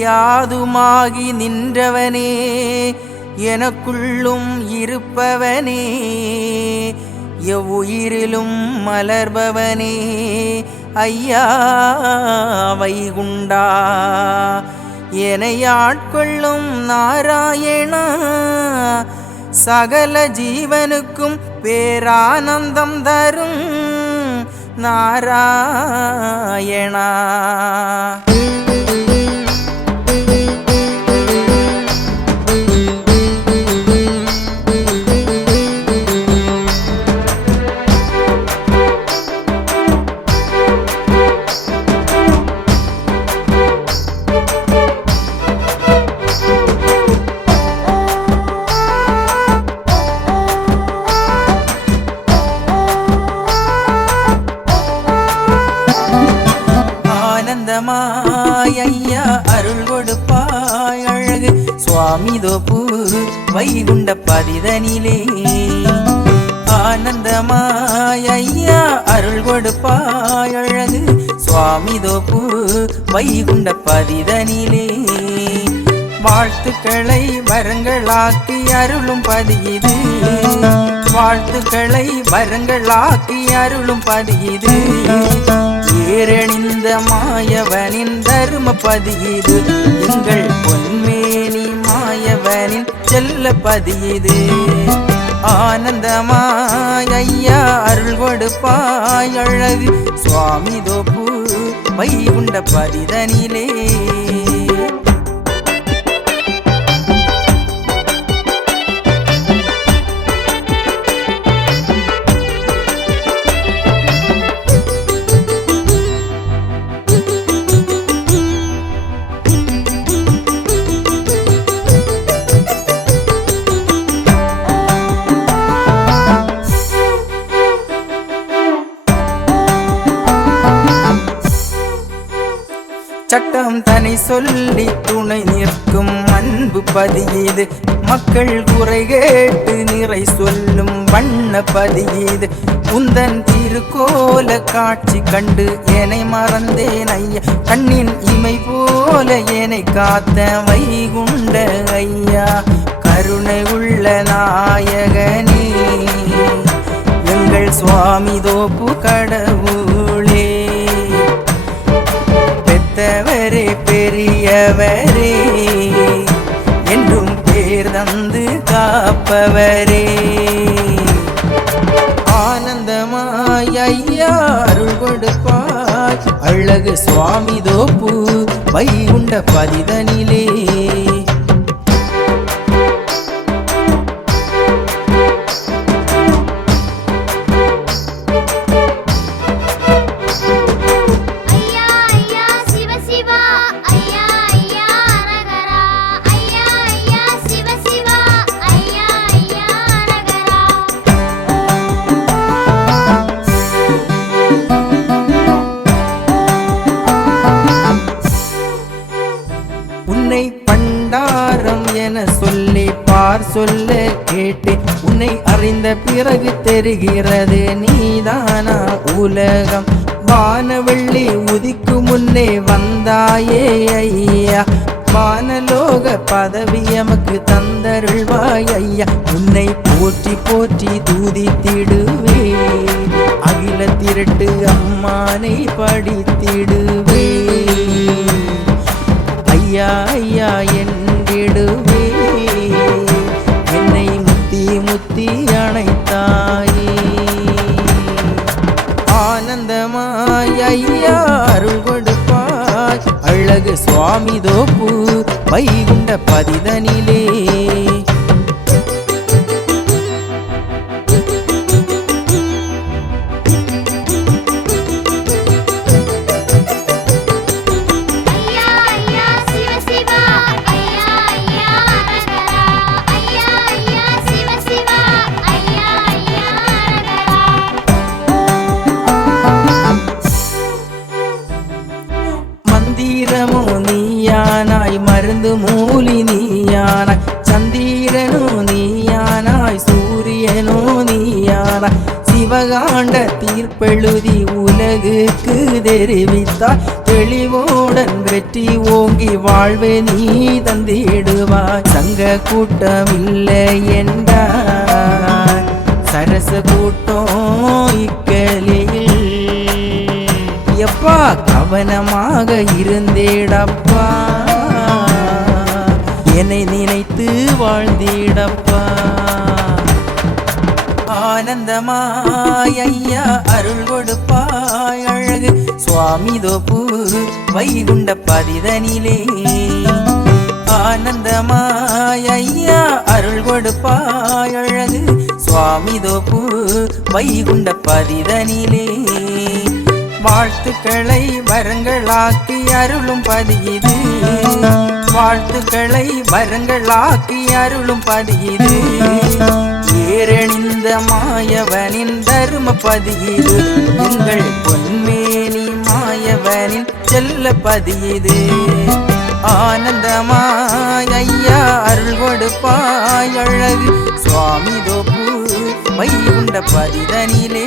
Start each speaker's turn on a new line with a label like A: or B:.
A: யாதுமாகி நின்றவனே எனக்குள்ளும் இருப்பவனே எவ்வுயிரிலும் மலர்பவனே ஐயா வைகுண்டா என்னை ஆட்கொள்ளும் நாராயணா சகல ஜீவனுக்கும் பேரானந்தம் தரும் நாராயணா. ஆனந்தமாய் ஐயா அருள் கொடுப்பாய் அழகு. சுவாமிதோ தோப்பு வைகுண்ட பதிதனிலே. ஆனந்தமாய் ஐயா அருள் கொடுப்பாய் அழகு. சுவாமிதோ தோப்பு வைகுண்ட பதிதனிலே. வாழ்த்துக்களை வரங்களாக்கி அருளும் பதியுது. வாழ்த்துக்களை வரங்களாக்கி அருளும் பதியுது. ஏரணிந்த மாயவனின் தரும பதியுது எங்கள் பொன்மேனி மாயவனின் செல்ல பதியுது ஆனந்தமாய் ஐயா அருள் கொடுப்பாய் அழகு. சுவாமி தோப்பு வைகுண்ட பதிதனிலே சொல்லி துணை நிற்கும் அன்பு பதியீது. மக்கள் குறை கேட்டு நிறை சொல்லும் வண்ண பதியீது. உந்தன் திருக்கோல காட்சி கண்டு என்னை மறந்தேன் ஐயா. கண்ணின் இமை போல என்னை காத்த வைகுண்ட ஐயா. கருணை உள்ள நாயகனே எங்கள் சுவாமி தோப்பு கடவுளே. பெத்தவரே காப்பவரே. என்றும் பேர் தந்து காப்பவரே. ஆனந்தமாய் ஐயா அருள் கொடுப்பாய் அழகு சுவாமி தோப்பு வைகுண்ட பதிதனிலே. சொல்ல கேட்டேன். உன்னை அறிந்த பிறகு தெரிகிறது நீதானா உலகம்? வானவள்ளி உதிக்கு முன்னே வந்தாயே ஐயா. வானலோக பதவி எமக்கு தந்தருள்வாய் ஐயா. உன்னை போற்றி போற்றி தூதித்திடுவே அகில திரட்டு அம்மானை படித்திடுவே ஐயா ஐயா அழகு வைகுண்ட பதிதனிலே நீயானாய் மூலி நீயானாய் சந்திரனோ நீயானாய் சூரியனோ நீயானாய் சிவகாண்ட தீர்ப்பெழுதி உலகுக்கு தெரிவித்தாய் தெளிவோடன் வெற்றி ஓங்கி வாழ்வே நீ தந்திடுவாய். சங்க கூட்டம் இல்லை என்றார். சரச கூட்டம் இக்கலில். எப்பா கவனமாக இருந்தேடப்பா. என்னை நினைத்து வாழ்ந்திடப்பா. ஆனந்தமாய் ஐயா அருள் கொடுப்பாய் அழகு. சுவாமி தோப்பு வைகுண்ட பதிதனிலே. ஆனந்தமாய் ஐயா அருள் கொடுப்பாய் அழகு. சுவாமி தோப்பு வைகுண்ட பதிதனிலே. வாழ்த்துக்களை வரங்களாக்கி அருளும் பதியுது வாழ்த்துக்களை வரங்களாக்கி அருளும் பதியுது ஏரணிந்த மாயவனின் தரும பதியுது எங்கள் பொன்மேனி மாயவனின் செல்ல பதியுது ஆனந்தமாய் ஐயா அருள் கொடுப்பாய் அழகு. சுவாமி தோப்பு வைகுண்ட பதிதனிலே